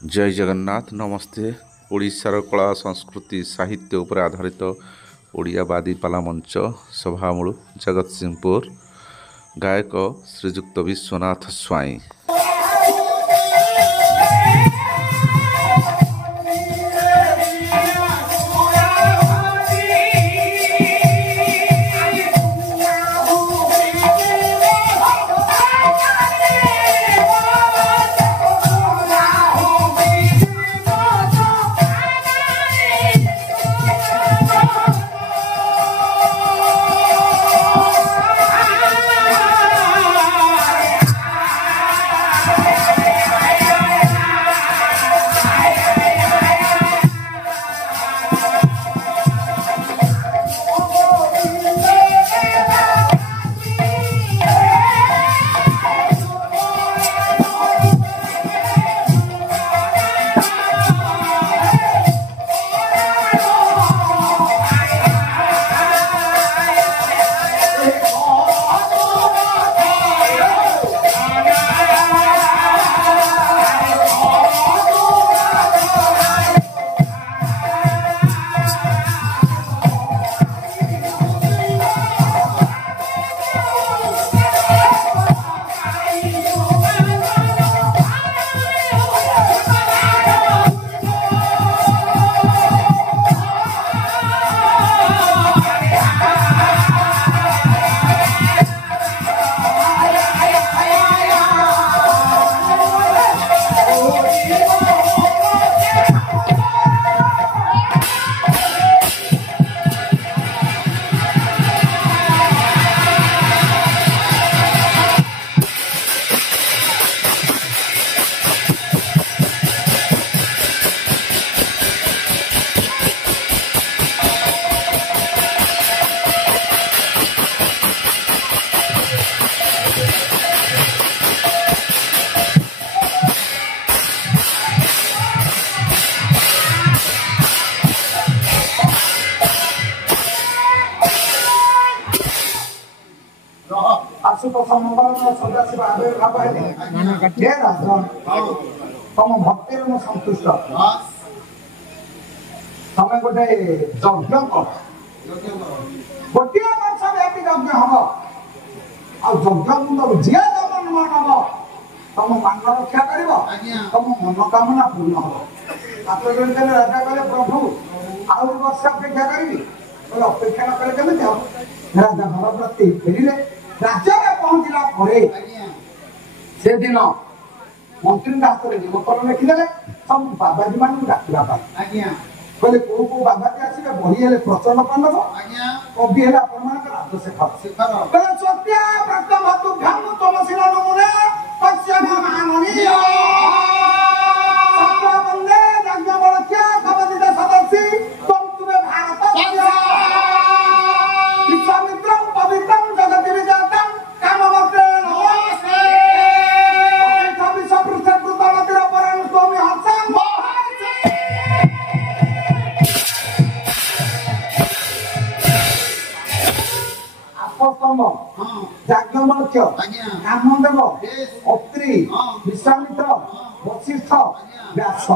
जय जगन्नाथ नमस्ते। ओडिशार कला संस्कृति साहित्य उपर आधारित ओडिया बादी पाला मंच सभामूल जगतसिंहपुर गायक श्रीजुक्त विश्वनाथ स्वाई। तम भक्ति सन्तुष्ट तमें गोटे यज्ञ कर गोटे वर्ष व्यापी यज्ञ हम आज्ञ जी जम हम तुम मान रक्षा कर तुम मनोकामना पूर्ण हम आप राजा कहे प्रभु आउ वर्ष अपेक्षा करी अपेक्षा न कले केमी राजा घर प्रति फेरिले राज्य में पहुंचला से दिन मंत्री हाथ में निमंत्रण लिखिदे सब बाबाजी मान डाकवा कहले को बाबाजी आसवे बही हेले प्रचंड पांडव कवि है राजशेखर सत्याव्रत भतुभ्याम तमशिला नमुने तस्यमाननीय सत्यवन्दे यज्ञबलस्य भवदित सदस्यि त्वं तुमे भारतस्य विश्वामित्रं पवित्रं जगति विजातं कामवक्त्रे नमस्ते विश्वपृष्ठकृतमतिर परं स्वामी हंसं याज्ञवल्क्य कामदेव अत्रि विश्वामित्र वशिष्ठ व्यास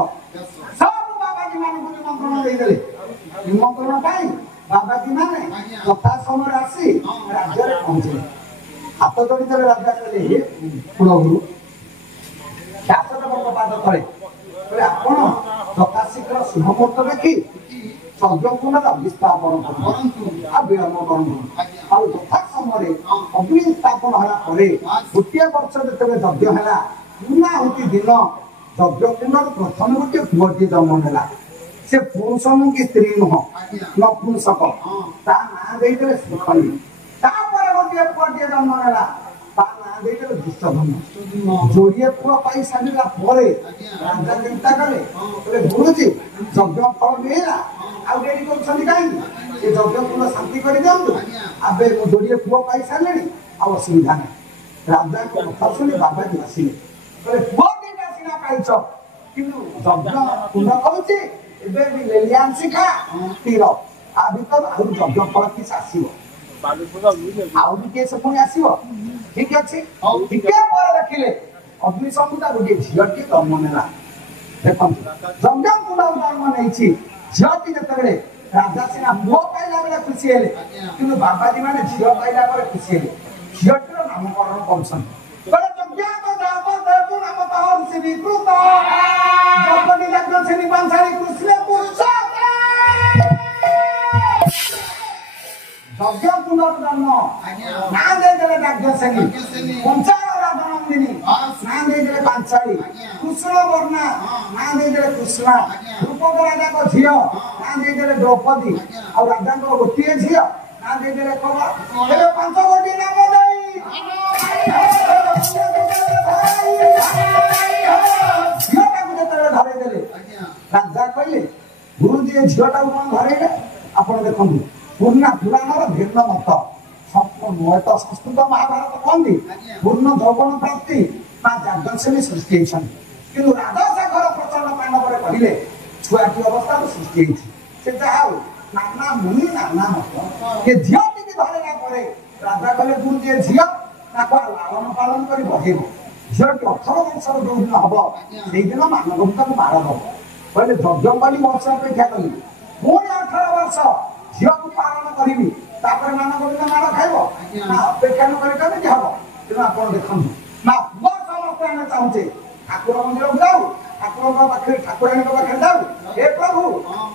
सब बाबाजी मान निमंत्रण देदेले निमंत्रण पाई बाबाजी माने कथा समय आसी राज्य में पहुंचे हाथ जोड़ी देले राजा कहले हे कुलगुरु शासक पाद तले कहले आपण कथा शीघ्र शुभ मुहूर्त देखि यज्ञकुंड विस्थापन करंतु आ विलंब करंतु आ यथा समय अग्नि स्थापन होला परे गोटे वर्ष जेतबे यज्ञ होला पूर्णाहुति दिन यज्ञकुंड प्रथम गोटे पुअटी जन्म नेला से पुरुष नु कि स्त्री नुह नपुंसक ता ना देइले सुखनी तापर गोटे पुअटी जन्म नेला ता ना देइले दुष्टधन जोड़िए पुआ पाई सालिला परे राजा चिंता कले गुरुजी यज्ञ फल मिला आउ डेरी करछनी काई ये यज्ञ पूर्ण शांति कर दियंतु आबे मो जोड़िए पुआ पाई सालेनी आ असुविधा नै राजा को कथा सुनी बाबा जी आसीले कहले पुआ दिना सिना पाइछ किंतु यज्ञ पूर्ण कहूची एबे भी लेलियान शिखा तीर आ भीतर आउ यज्ञ फल कि आसीबो आउ भी केस पुणी आसीबो ठीक अछि ठीक पर रखिले अग्निशंभुता गोटे झीलटी जन्म नेला ଦେଖନ୍ତୁ ଯଜ୍ଞ କୁଣ୍ଡ ଜନ୍ମ ନେଇଛି ଝିଅଟି ଯେତେବେଳେ ରାଜା ସିନା ପୁଅ ପାଇଲା ବେଳେ ଖୁସି ହେଲେ କିନ୍ତୁ ବାବାଜୀ ମାନେ ଝିଅ ପାଇଲା ପରେ ଖୁସି ହେଲେ ଝିଅଟିର ନାମକରଣ କରୁଛନ୍ତି ଯଜ୍ଞ କୁଣ୍ଡର ଜନ୍ମ ନାଁ ଦେଇଦେଲେ ଯାଜ୍ଞସେନୀ ପଞ୍ଚାଳ ରାଜନନ୍ଦିନୀ ନାଁ ଦେଇଦେଲେ ପାଞ୍ଚାଳି କୃଷ୍ଣ ବର୍ଣ୍ଣା ନାଁ ଦେଇଦେଲେ କୃଷ୍ଣା ରୂପକ ରାଜାଙ୍କ ଝିଅ ନାଁ ଦେଇଦେଲେ ଦ୍ରୌପଦୀ ଆଉ ରାଜାଙ୍କର ଗୋଟିଏ ଝିଅ ନାଁ ଦେଇଦେଲେ କବା ଏବେ 5 କୋଟି ନାମ ଦେଇ ଝିଅଟାକୁ ଯେତେବେଳେ ଧରେଇ ଦେଲେ ରାଜା କହିଲେ ଗୁରୁଜୀ ଏ ଝିଅଟାକୁ କଣ ଧରେଇଲେ ଆପଣ ଦେଖନ୍ତୁ ପୂର୍ଣ୍ଣା ପୁରାଣର ଭିନ୍ନ ମତ ସଂସ୍କୃତ ମହାଭାରତ କହନ୍ତି ପୂର୍ଣ୍ଣ ଯୌବନ ପ୍ରାପ୍ତି ବା ଯାଜ୍ଞସେନୀ ସୃଷ୍ଟି ହେଇଛନ୍ତି କିନ୍ତୁ ରାଧାସାଗର ପ୍ରଚଣ୍ଡ ପାଣ୍ଡବରେ କହିଲେ ଛୁଆଟି ଅବସ୍ଥାରୁ ସୃଷ୍ଟି ହେଇଛି ସେ ଯାହା ହଉ ନାନା ମୁନି ନାନା ମତ ଏ ଝିଅଟିକି ଧରିଲା ପରେ ରାଜା କହିଲେ ଗୁରୁଜୀ ଏ ଝିଅ ତାକୁ ଲାଳନ ପାଳନ କରି ବଢେଇବ ଝିଅଟି 18 ବର୍ଷର ଯୋଉଦିନ ହବ ସେଇଦିନ ମାନବତାକୁ ମାର ଦବ କହିଲେ ଯଜ୍ଞ କରି ବର୍ଷ ଅପେକ୍ଷା କଲି ପୁଣି 18 ବର୍ଷ ଝିଅକୁ ପାଳନ କରିବି ତାପରେ ମାନବତା ମାର ଖାଇବ ନା ଅପେକ୍ଷା ନ କରି କେମିତି ହବ ତେଣୁ ଆପଣ ଦେଖନ୍ତୁ ନା ପୁଅ ସମସ୍ତେ ଆମେ ଚାହୁଁଛେ ଠାକୁର ମନ୍ଦିରକୁ ଯାଉ ଠାକୁରଙ୍କ ପାଖରେ ଠାକୁରାଣୀଙ୍କ ପାଖରେ ଯାଉ ଏ ପ୍ରଭୁ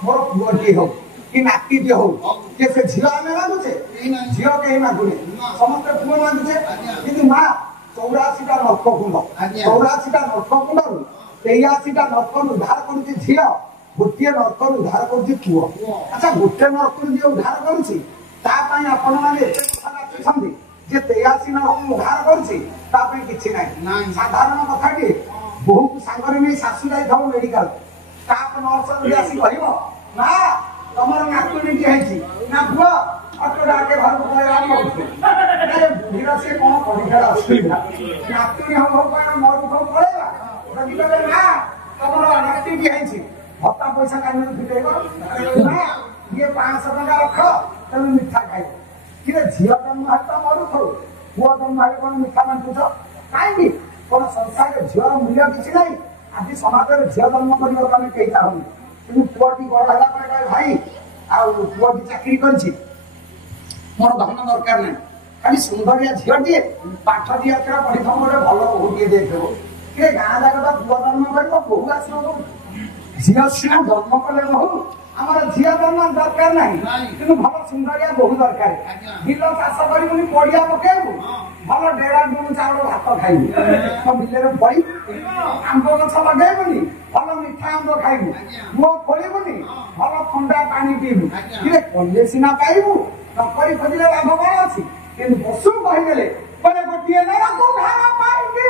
ମୋର ପୁଅଟିଏ ହଉ କି ନାତିଟିଏ ହଉ ଯେ ସେ ଝିଅ ଆମେ ମାଗୁଛେ ଝିଅ କେହି ମାଗୁନେ ସମସ୍ତେ ପୁଅ ମାଗୁଛେ କିନ୍ତୁ ମା 84ଟା ନର୍କକୁଣ୍ଡ 84ଟା ନର୍କକୁଣ୍ଡରୁ 83ଟା ନର୍କରୁ ଉଦ୍ଧାର କରୁଛି ଝିଅ ଗୋଟିଏ ନର୍କରୁ ଉଦ୍ଧାର କରୁଛି ପୁଅ ଆଚ୍ଛା ଗୋଟେ ନର୍କରୁ ଯିଏ ଉଦ୍ଧାର କରୁଛି ତା ପାଇଁ ଆପଣମାନେ ଏତେ କଥା ବାଛୁଛନ୍ତି ଯେ 83 ନର୍କରୁ ଉଦ୍ଧାର କରୁଛି ତା ପାଇଁ କିଛି ନାହିଁ ସାଧାରଣ କଥାଟି ବୋହୂକୁ ସାଙ୍ଗରେ ନେଇ ଶାଶୁ ଯାଇଥାଉ ମେଡିକାଲ ତାପରେ ନର୍ସ ଯଦି ଆସି କହିବ ନା ତମର ନାତୁଣୀଟି ହେଇଛି ନା ପୁଅ ଅଟୋଟା ଆଗେ ଘରକୁ ବୁଢୀର ସେ କଣ ପରୀକ୍ଷାର ଅସୁବିଧା ନାତୁଣୀ ହଉ ହଉ କଣ ମରୁ ସବୁ ପଳେଇବା ଯଦି କହିବେ ନା ତମର ନାତିଟି ହେଇଛି ଭତ୍ତା ପଇସା କାହିଁକି ଫିଟେଇବ ନା ଇଏ 500 ଟଙ୍କା ରଖ ତେଣୁ ମିଠା ଖାଇବ କିରେ ଝିଅ ଜନ୍ମ ହେଲେ ତ ମରୁଥଉ ପୁଅ ଜନ୍ମ ହେଲେ କଣ ମିଠା ବାଣ୍ଟୁଛ କାହିଁକି କଣ ସଂସାରରେ ଝିଅର ମୂଲ୍ୟ କିଛି ନାହିଁ ଆଜି ସମାଜରେ ଝିଅ ଜନ୍ମ କରିବାକୁ ଆମେ କେହି ଚାହୁଁନି କିନ୍ତୁ ପୁଅଟି ବଡ ହେଲା ପରେ କହେ ଭାଇ ଆଉ ପୁଅଟି ଚାକିରି କରିଛି ମୋର ଧନ ଦରକାର ନାହିଁ ଖାଲି ସୁନ୍ଦରିଆ ଝିଅଟିଏ ପାଠ 2 ଅକ୍ଷର ପଢିଥିବ ଗୋଟେ ଭଲ ବୋହୂଟିଏ ଦେଇଥିବ କିରେ ଗାଁ ଯାକ ତ ପୁଅ ଜନ୍ମ କରିବ ବୋହୂ ଆସିବ ଝିଅ ସିନା ଜନ୍ମ କଲେ ବୋହୂ ଆମର ଝିଅ ଜନ୍ମ ଦରକାର ନାହିଁ କିନ୍ତୁ ଭଲ ସୁନ୍ଦରିଆ ବୋହୂ ଦରକାର ବିଲ ଚାଷ କରିବୁନି ପଡିଆ ପକେଇବୁ ଭଲ 1.5 ଗୁଣ ଚାଉଳ ଭାତ ଖାଇବୁ ବିଲରେ ପଡି ଆମ୍ବ ଗଛ ଲଗେଇବୁନି ଭଲ ମିଠା ଆମ୍ବ ଖାଇବୁ ମୁହ ଖୋଳିବୁନି ଭଲ ଥଣ୍ଡା ପାଣି ପିଇବୁ କିରେ କଲେ ସିନା ପାଇବୁ ନକରି ଖୋଜିଲେ ଲାଭ କଣ ଅଛି କିନ୍ତୁ ପଶୁ କହିଦେଲେ କହିଲେ ଗୋଟିଏ ନରକୁ ଘର ପାଇକି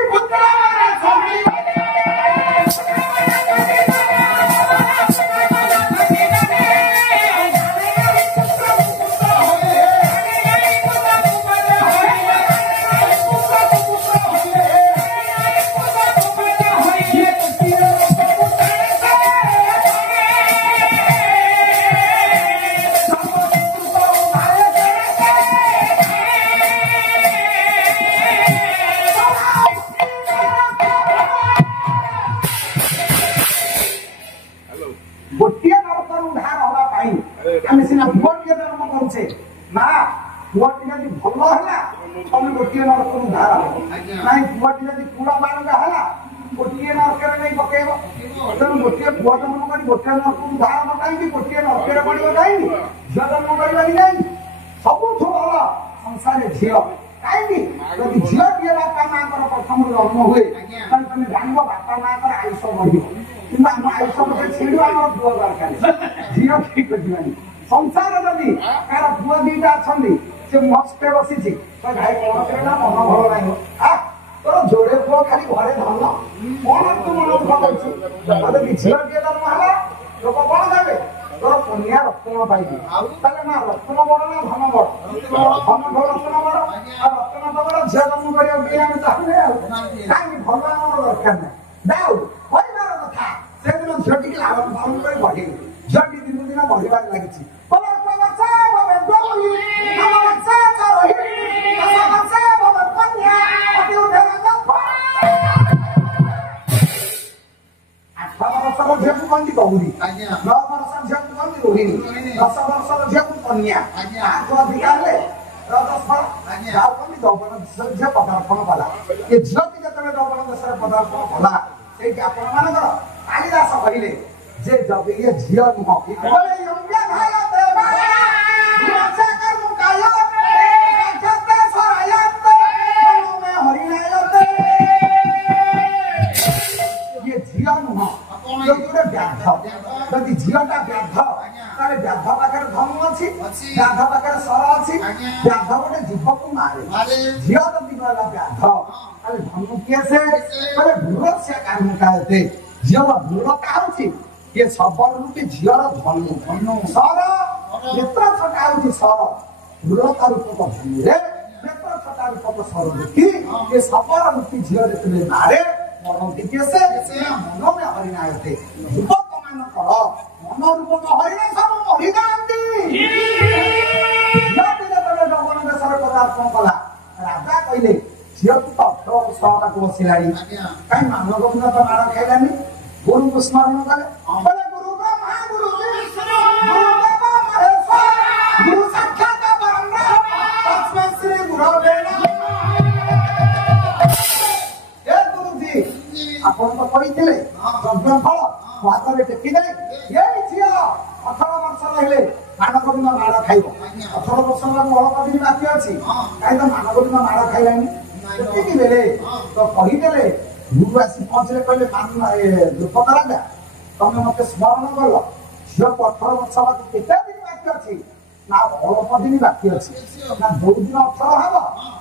ଗୋଟିଏ ନରକରୁ ଉଦ୍ଧାର ହବା ପାଇଁ ଆମେ ସିନା ପୁଅଟିଏ ଜନ୍ମ କରୁଛେ ନା ପୁଅଟି ଯଦି ଭଲ ହେଲା ତମେ ଗୋଟିଏ ନରକରୁ ଉଦ୍ଧାର ହବ ନାଇଁ ପୁଅଟି ଯଦି କୁଳ ବାଳୁଙ୍ଗା ହେଲା ଗୋଟିଏ ନରକରେ ନେଇ ପକେଇବ ତେଣୁ ଗୋଟିଏ ପୁଅ ଜନ୍ମ କରି ଗୋଟିଏ ନରକରୁ ଉଦ୍ଧାର ହବ କାହିଁକି ଗୋଟିଏ ନରକରେ ପଡିବ କାହିଁକି ଝିଅ ଜନ୍ମ କରିବାନି କାହିଁକି ସବୁଠୁ ଭଲ ସଂସାରରେ ଝିଅ କାହିଁକି ଯଦି ଝିଅଟିଏ ବାପା ମାଙ୍କର ପ୍ରଥମରୁ ଜନ୍ମ ହୁଏ ତାହେଲେ ତମେ ଜାଣିବ ବାପା ମାଙ୍କର ଆୟୁଷ ବଢିବ କିନ୍ତୁ ଆମ ଆୟୁଷ ଗୋଟେ ଛିଡିବ ଆମର ପୁଅ ଦରକାର ଝିଅ ଠିକ ଯିବାନି ସଂସାର ଯଦି ତାର ପୁଅ 2ଟା ଅଛନ୍ତି ସେ ମସ୍ତେ ବସିଛି ଭାଇ କଣ ନା ମନ ଭଲ ନାହିଁ ତୋର ଯୋଡେ ପୁଅ ଖାଲି ଘରେ ଧନ କଣ ତୁ ମନ ଦୁଃଖ କରୁଛୁ ଯଦି ଝିଅଟିଏ ଜନ୍ମ ହେଲା ଲୋକ କଣ ଦେବେ ତୋର କନ୍ୟା ରତ୍ନ ପାଇବି ତାହେଲେ ନା ରତ୍ନ ବଡ ନା ଧନ ବଡ ଧନ ବଡ ରତ୍ନ ବଡ ଆଉ ରତ୍ନ ତ ବଡ ଝିଅ ଜନ୍ମ କରିବାକୁ ବି ଆମେ ଚାହୁଁନେ ଆଉ କାହିଁକି ଭଲ ଆମର ଦରକାର ନାହିଁ ଯାଉ କହିବାର କଥା ସେଦିନ ଝିଅଟିକି ଲାଭ ପାଳନ କରି ବଢେଇବୁ ଝିଅଟି ଦିନକୁ ଦିନ ବଢିବାରେ ଲାଗିଛି 8 ବର୍ଷର ଝିଅକୁ କହନ୍ତି ଗୌରୀ, 9 ବର୍ଷର ଝିଅକୁ କହନ୍ତି ରୋହିଣୀ, 10 ବର୍ଷର ଝିଅକୁ କନ୍ୟା, 5 ଅଧିକା ହେଲେ ରଜସ୍ୱଳା, ଯାହା କହନ୍ତି ଯୌବନ ଦେଶରେ ଝିଅ ପଦାର୍ପଣ କଲା। ଏ ଝିଅଟି ଯେତେବେଳେ ଯୌବନ ଦେଶରେ ପଦାର୍ପଣ କଲା, ସେଇଠି ଆପଣମାନଙ୍କର କାଳିଦାସ କହିଲେ ଯେ ଯଦି ଇଏ ଝିଅ ନୁହଁ ଝିଅ ନୁହଁ ଗୋଟେ ବ୍ୟାଧ। ଯଦି ଝିଅଟା ବ୍ୟାଧ ତାହେଲେ ବ୍ୟାଧ ପାଖରେ ଧନୁ ଅଛି, ବ୍ୟାଧ ପାଖରେ ସର ଅଛି, ବ୍ୟାଧ ଗୋଟେ ଜୀବକୁ ମାରେ। ଝିଅ ଯଦି କହିଲା ବ୍ୟାଧ ତାହେଲେ ଧନୁ କିଏ ସେ କହିଲେ ଭ୍ରୁର ସେ କାହିଁକି ଝିଅର ଭ୍ରୁରଟା ହଉଛି କିଏ ଶବର ରୂପୀ ଝିଅର ଧନୁ। ସର ନେତ୍ର ଛଟା ହଉଛି ସର, ଭ୍ରୁରତା ରୂପକ ଧନୁରେ ନେତ୍ର ଛଟା ରୂପକ ସର ଦେଖି ଏ ଶବର ରୂପୀ ଝିଅ ଯେତେବେଳେ ମାରେ ମରନ୍ତି କିଏ ସେ ମନରେ ହରିଣାୟତେ। ଯୁବକ ମାନଙ୍କର ମନ ରୂପକ ହରିଣ ସବୁ ମରିଯାଆନ୍ତି। ଝିଅଟି ଯେତେବେଳେ ଯୌବନ ଦେଶରେ ପଦାର୍ପଣ କଲା, ରାଜା କହିଲେ ଝିଅକୁ ତ 18 ବର୍ଷ ହବାକୁ ବସିଲାଣି, କାହିଁ ମାନଗୋବିନ୍ଦ ତ ମାଡ଼ ଖାଇଲାନି? ଗୁରୁଙ୍କୁ ସ୍ମରଣ କଲେ, ଗୁରୁ ବ୍ରହ୍ମା ଗୁରୁ ବିଷ୍ଣୁ ଗୁରୁଦେବ ମହେଶ୍ୱର ଗୁରୁ ସାକ୍ଷାତ ପରବ୍ରହ୍ମ ତସ୍ମୈ ଶ୍ରୀ ଗୁରବେ ନମଃ। ଏ ଗୁରୁଜୀ ଆପଣ ତ କହିଥିଲେ ଯଜ୍ଞ ଫଳ ମୋ ହାତରେ ଟେକିଦେଲେ। ଏଇ ଝିଅ 18 ବର୍ଷର ହେଲେ ମାନଗୋବିନ୍ଦ ମାଡ଼ ଖାଇବ। 18 ବର୍ଷର ମୁଁ ଅଳ୍ପ ଦିନ ବାକି ଅଛି, କାହିଁ ତ ମାନଗୋବିନ୍ଦ ମାଡ଼ ଖାଇଲାନି? ସେତିକି ବେଳେ ତ କହିଦେଲେ ଗୁରୁ ଆସି ପହଞ୍ଚିଲେ, କହିଲେ ଦ୍ରୁପଦ ରାଜା ତମେ ମତେ ସ୍ମରଣ କଲ, ଝିଅକୁ 18 ବର୍ଷ ବାକି କେତେ ଦିନ ବାକି ଅଛି? ନା ଅଳ୍ପ ଦିନ ବାକି ଅଛି। ନା ଯୋଉ ଦିନ 18 ହବ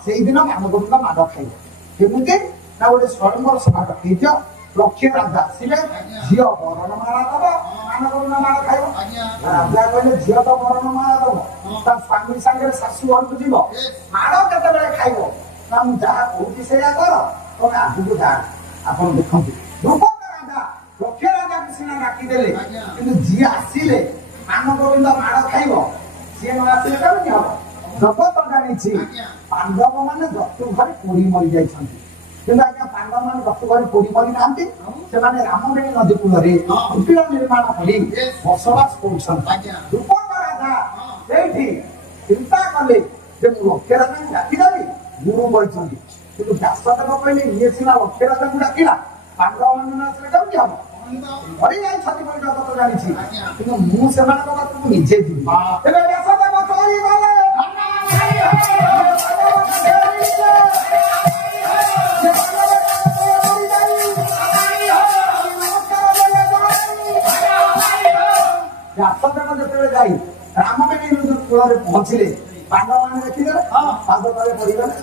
ସେଇଦିନ ମାନଗୋବିନ୍ଦ ମାଡ଼ ଖାଇବ। କେମିତି? ନା ଗୋଟେ ସ୍ୱୟଂବର ସଭା ଡକେଇଛ, ଲକ୍ଷ୍ୟ ରାଜା ଆସିଲେ, ଝିଅ ବରଣମାଳା ଦବ, ମାନଗୋବିନ୍ଦ ମାଡ଼ ଖାଇବ। ରାଜା କହିଲେ ଝିଅ ତ ବରଣମାଳା ଦବ, ତା ସ୍ୱାମୀ ସାଙ୍ଗରେ ଶାଶୁ ଘରକୁ ଯିବ, ମାଡ଼ କେତେବେଳେ ଖାଇବ? ନା ମୁଁ ଯାହା କହୁଛି ସେଇଆ କର, ତମେ ଆଗକୁ ଯା। ଆପଣ ଦେଖନ୍ତୁ ଦ୍ରୁପଦ ରାଜା ଲକ୍ଷ୍ୟ ରାଜାକୁ ସିନା ଡାକିଦେଲେ, କିନ୍ତୁ ଯିଏ ଆସିଲେ ମାନଗୋବିନ୍ଦ ମାଡ଼ ଖାଇବ, ସିଏ ନ ଆସିଲେ କେମିତି ହବ? ଜଗତ ଜାଣିଛି ପାଣ୍ଡବ ମାନେ ଜତୁ ଘରେ ପୋଡ଼ି ମରି ଯାଇଛନ୍ତି, କିନ୍ତୁ ଆଜ୍ଞା ପାଣ୍ଡବ ମାନେ ଜତୁ ଘରେ ପୋଡ଼ି ମରି ନାହାନ୍ତି। ସେମାନେ ରାମବେଣୀ ନଦୀ କୂଳରେ କୁଟୀର ନିର୍ମାଣ କରି ବସବାସ କରୁଛନ୍ତି। ଦ୍ରୁପଦ ରାଜା ସେଇଠି ଚିନ୍ତା କଲେ ଯେ ମୁଁ ଲକ୍ଷ୍ୟ ରାଜାକୁ ଡାକିଦେବି, ଗୁରୁ କହିଛନ୍ତି, କିନ୍ତୁ ବ୍ୟାସଦେବ କହିଲେ ଇଏ ସିନା ଲକ୍ଷ୍ୟ ରାଜାକୁ ଡାକିଲା, ପାଣ୍ଡବ ମାନେ ନ ଆସିଲେ କେମିତି ହବ? ମରି ଯାଇଛନ୍ତି ବୋଲି ଜଗତ ଜାଣିଛି, କିନ୍ତୁ ମୁଁ ସେମାନଙ୍କ ପାଖକୁ ନିଜେ ଯିବି। ଏବେ ବ୍ୟାସଦେବ କହିଗଲେ ବ୍ୟାସଦେବ ଯେତେବେଳେ ଯାଇ ରାମବେଣୀ କୂଳରେ ପହଞ୍ଚିଲେ, ପାଣ୍ଡବମାନେ ଦେଖିଦେଲେ, ପାଦ ତଳେ ପଡ଼ିଗଲେ,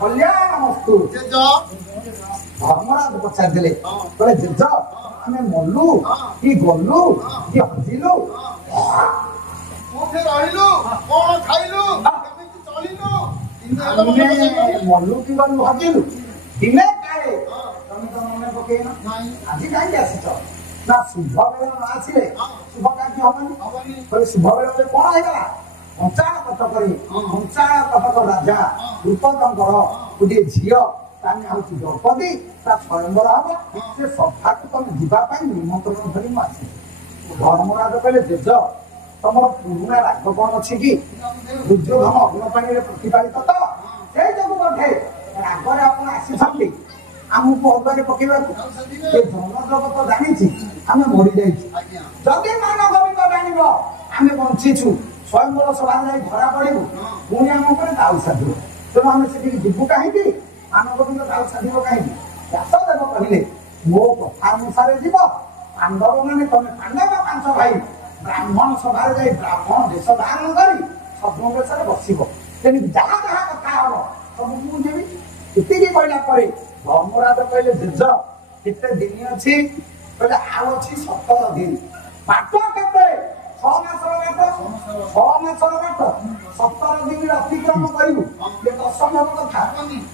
କଲ୍ୟାଣମସ୍ତୁ। ଧର୍ମରାଜ ପଚାରିଦେଲେ, କହିଲେ ଜେଜ ଆମେ ମଲୁ କି ଗଲୁ କି ହଜିଲୁ? ମଲୁ କି ଗଲୁ ହଜିଲୁ ଦିନେ କାଳେ ତମେ ତ ମନେ ପକେଇନ, ଆଜି କାହିଁକି ଆସିଛ? ନା ଶୁଭ ବେଳ ନ ଆସିଲେ ଶୁଭ କାର୍ଯ୍ୟ ହବନି। କହିଲେ ଶୁଭ ବେଳରେ କଣ ହେଇଗଲା? କଞ୍ଚାଳ କଟକ ରାଜା ଦ୍ରୁପଦଙ୍କର ଗୋଟିଏ ଝିଅ, ତା ନାଁ ହଉଛି ଦ୍ରୌପଦୀ, ତା ସ୍ୱୟଂବର ହବ, ସେ ସଭାକୁ ତମେ ଯିବା ପାଇଁ ନିମନ୍ତ୍ରଣ ଧରି ମୁଁ ଆସିଛି। ଧର୍ମରାଜ କହିଲେ ଜେଜ ତମର ପୁରୁଣା ରାଗ କଣ ଅଛି କି? ଦୁର୍ଯ୍ୟୋଧନ ଅଗ୍ନପାଣିରେ ପ୍ରତିପାଳିତ ତ, ସେଇ ଯୋଗୁଁ ବୋଧେ ରାଗରେ ଆପଣ ଆସିଛନ୍ତି ଆମକୁ ଅଗରେ ପକେଇବାକୁ। ଏ ଜନଜଗତ ଜାଣିଛି ଆମେ ମରିଯାଇଛୁ, ଯଦି ମାନଗୋବିନ୍ଦ ଜାଣିବ ଆମେ ବଞ୍ଚିଛୁ, ସ୍ୱୟଂବର ସଭାରେ ଯାଇ ଧରା ପଡ଼ିବୁ, ପୁଣି ଆମ ଉପରେ ଦାଉ ସାଧିବ। ତେଣୁ ଆମେ ସେଠିକି ଯିବୁ କାହିଁକି? ମାନଗୋବିନ୍ଦ ଦାଉ ସାଧିବ କାହିଁକି? ବ୍ୟାସଦେବ କହିଲେ ମୋ କଥା ଅନୁସାରେ ଯିବ। ପାଣ୍ଡବ ମାନେ ତମେ ପାଣ୍ଡବ 5 ଭାଇ ବ୍ରାହ୍ମଣ ସଭାରେ ଯାଇ ବ୍ରାହ୍ମଣ ବେଶ ଧାରଣ କରି ସଦ୍ମ ବେଶରେ ବସିବ, ତେଣିକି ଯାହା ଯାହା କଥା ହବ ସବୁ ମୁଁ ଯିବି। ଏତିକି କହିଲା ପରେ ଧର୍ମରାଜ କହିଲେ ଜେଜ କେତେ ଦିନ ଅଛି? କହିଲେ ଆଉ ଅଛି 17 ଦିନ। ବାଟ କେତେ? 6 ମାସର ବାଟ। 6 ମାସର ବାଟ 17 ଦିନରେ ଅତିକ୍ରମ କରିବୁ, ଏ ଅସମ୍ଭବ କଥା।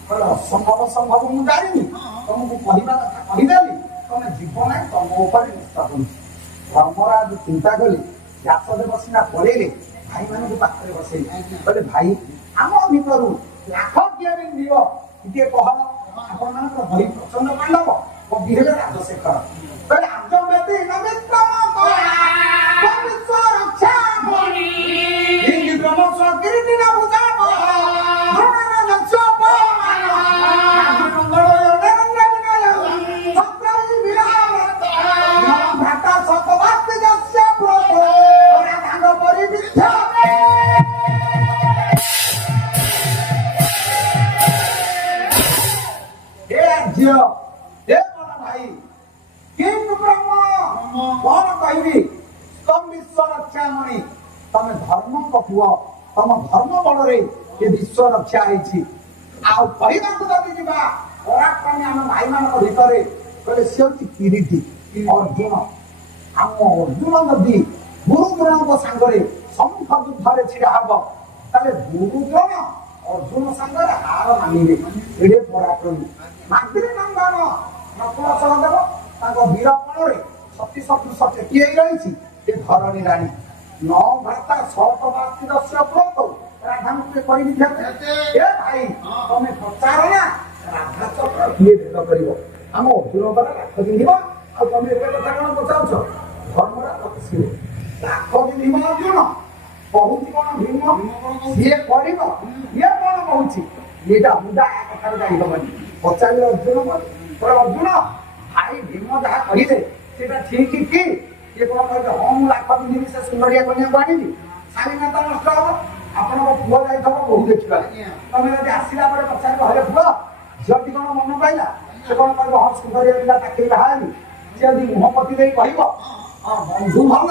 କହିଲେ ଅସମ୍ଭବ ସମ୍ଭବ ମୁଁ ଜାଣିନି, ତମକୁ କହିବା କଥା କହିଦେଲି, ତମେ ଯିବ ନାହିଁ, ତମ ଉପରେ ନିଷ୍ଠା କରୁଛି। ଧର୍ମରାଜ ଚିନ୍ତା କଲେ, ବ୍ୟାସଦେବ ସିନା ପଳେଇଲେ, ଭାଇମାନଙ୍କୁ ପାଖରେ ବସେଇଲେ, କହିଲେ ଭାଇ ଆମ ଭିତରୁ ଲାଖ କିଏ ବି ଦିଅ, ଟିକେ କହ ଆପଣମାନଙ୍କର ବହି ପ୍ରଚଣ୍ଡ ପାଣ୍ଡବ କବି ହେଲେ ରାଜଶେଖର ରାଜବେଦୀ ନମିତ୍ରମ ବିଶ୍ୱ ରକ୍ଷା ବ୍ରହ୍ମ ସ୍ୱକୀର୍ତି ନା ବୁଝାବ ଧର୍ମର ଯଶ ଅପମାନ ମଙ୍ଗଳ ନରେନ୍ଦ୍ର ବିନୟ ସତ୍ରହି ବିରାମ ଭ୍ରାତା ସତବାସ୍ତି ଯସ୍ୟ ବ୍ରତ ରାଧାଙ୍ଗ ପରିବିଦ୍ୟା ଝିଅ ଏ ବଡ ଭାଇ କିନ୍ତୁ ବ୍ରହ୍ମ କଣ କହିବି ତମ ବିଶ୍ୱ ରକ୍ଷାମଣି ତମେ ଧର୍ମଙ୍କ ପୁଅ ତମ ଧର୍ମ ବଳରେ ଏ ବିଶ୍ୱ ରକ୍ଷା ହେଇଛି ଆଉ କହିବାକୁ ଯଦି ଯିବା ପରାକ୍ରମୀ ଆମ ଭାଇମାନଙ୍କ ଭିତରେ କହିଲେ ସେ ହଉଛି କିରୀଟି ଅର୍ଜୁନ ଆମ ଅର୍ଜୁନ ଯଦି ଗୁରୁଦ୍ରୋଣଙ୍କ ସାଙ୍ଗରେ ସମ୍ମୁଖ ଯୁଦ୍ଧରେ ଛିଡା ହବ ତାହେଲେ ଗୁରୁଦ୍ରୋଣ ଅର୍ଜୁନ ସାଙ୍ଗରେ ହାର ମାନିବେ ଏଡେ ପରାକ୍ରମୀ ମାତୃ ନନ୍ଦନ ନକୁଳ ସହଦେବ ତାଙ୍କ ବୀରପଣରେ ସତୀ ସଦୃଶ ଟେକି ହେଇ ରହିଛି ଏ ଧରଣୀ ରାଣୀ ନ ଭ୍ରାତା ସତବାସ୍ତି ଦସ୍ୟ ବ୍ରତ ରାଧାଙ୍କୁ କରିବି ଏ ଭାଇ ତମେ ପଚାର ନା ରାଧା ଚକ୍ର କିଏ ଭେଦ କରିବ ଆମ ଅର୍ଜୁନ ଦ୍ୱାରା ରାଖ ପିନ୍ଧିବ ଆଉ ତମେ ଏବେ କଥା କଣ ପଚାରୁଛ ଧର୍ମରା ପଶିବ ରାଖ ପିନ୍ଧିବ ଅର୍ଜୁନ କହୁଛି କଣ ଭୀମ ସିଏ କରିବ ଇଏ କଣ କହୁଛି ଏଇଟା ମୁଣ୍ଡା କଥାରେ ଜାଣିହବନି ପଚାରିଲେ ଅର୍ଜୁନ ଅର୍ଜୁନ ଭାଇ ଭୀମ ଯାହା କହିଲେ ସେଟା ଠିକ କି ଇଏ କଣ କହିଲେ ହଁ ମୁଁ ଲାଖ ପିନ୍ଧିବି ସେ ସୁନ୍ଦରିଆ କନ୍ୟାକୁ ଆଣିବି ଶାଳୀନତା ନଷ୍ଟ ହବ ଆପଣଙ୍କ ପୁଅ ଯାଇଥିବ ବୋହୁ ଦେଖିବା ତମେ ଯଦି ଆସିଲା ପରେ ପଚାରିବ ହରେ ପୁଅ ଝିଅଟି କଣ ମନ ପାଇଲା ସେ କଣ କହିବ ହଁ ସୁନ୍ଦରିଆ ପିଲା ଚାକିରି ବାହା ହେବି ସେ ଯଦି ମୁହଁ ପତି ଦେଇ କହିବ ହଁ ବନ୍ଧୁ ଭଲ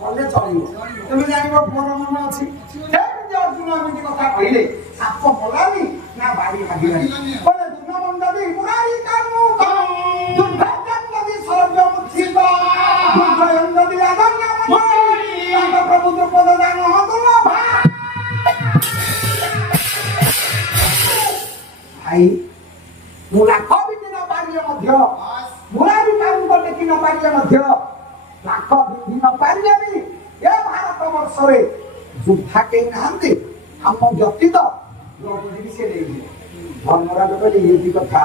ଗଲେ ଚଳିବ ତୁମେ ଜାଣିବ ପୁଅର ମନ ଅଛି ସେମିତି ଅର୍ଜୁନ ଏମିତି କଥା କହିଲେ ସାପ ମଲାନି ନା ବାଡି ଭାଗିଲାନି କହିଲେ ଦୁର୍ନମନ୍ଦୀ ମୁରାରୀ କାନୁ ଦୁର୍ଭାଗ୍ୟନ୍ଦୀ ସର୍ବ ମୁଚ୍ଛିତ ଦୁର୍ଜୟନ୍ଦୀ ରାଜନ୍ୟ ମଣ୍ଡଳୀ ତାଙ୍କ ପ୍ରଭୁ ଦ୍ରୁପଦ ଦାନ ଦୁର୍ଲଭ ଭାଇ ମୁଁ ଲାଖ ବିନ୍ଧି ନ ପାରିଲେ ମଧ୍ୟ ମୁରାରୀ କାନୁଙ୍କ ଟେକି ନ ପାରିଲେ ମଧ୍ୟ ଲାଖ ବିନ୍ଧି ନ ପାରିଲେ ବି ଏ ଭାରତ ବର୍ଷରେ ଯୋଦ୍ଧା କେହି ନାହାନ୍ତି ଆମ ବ୍ୟତୀତ ଦ୍ରୌପଦୀ ସେ ନେଇଯିବେ ଧର୍ମରାଜ କହିଲେ ଏମିତି କଥା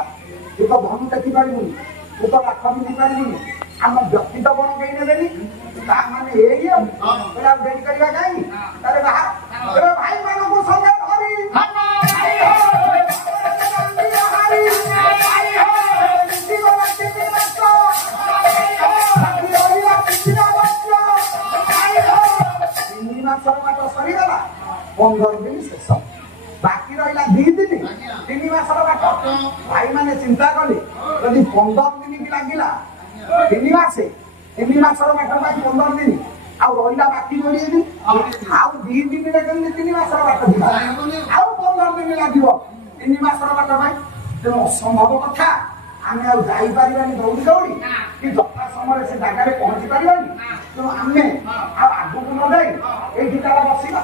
ତୁ ତ ଧନୁ ଟେକି ପାରିବୁନି ତୁ ତ ଲାଖ ପିନ୍ଧି ପାରିବୁନି ଆମ ବ୍ୟତୀତ କଣ କେହି ନେବେନି ତା ମାନେ ଏଇ ଆଉ ଡେରି କରିବା କାହିଁକି ତାହେଲେ ବାହାର ଭାଇମାନଙ୍କୁ ସଙ୍ଗେ ଧରି ସରିଗଲା 15 ଦିନ ଶେଷ ବାକି ରହିଲା 2 ଦିନ 3 ମାସର ବାଟ ଭାଇମାନେ ଚିନ୍ତା କଲେ ଯଦି 15 ଦିନ ବି ଲାଗିଲା 3 ମାସର ବାଟ ପାଇଁ 15 ଦିନ ଆଉ ରହିଲା ବାକି 20 ଦିନ ଆଉ 2 ଦିନରେ କେମିତି 3 ମାସର ବାଟ ଯିବା ଆଉ 15 ଦିନ ଲାଗିବ 3 ମାସର ବାଟ ପାଇଁ ତେଣୁ ଅସମ୍ଭବ କଥା ଆମେ ଆଉ ଯାଇପାରିବାନି ଦୌଡ଼ି ଦୌଡ଼ି କି ଯଥା ସମୟରେ ସେ ଜାଗାରେ ପହଞ୍ଚି ପାରିବାନି ତେଣୁ ଆମେ ଆଉ ଆଗକୁ ନ ଯାଇ ଏଇଠି ତାର ବସିବା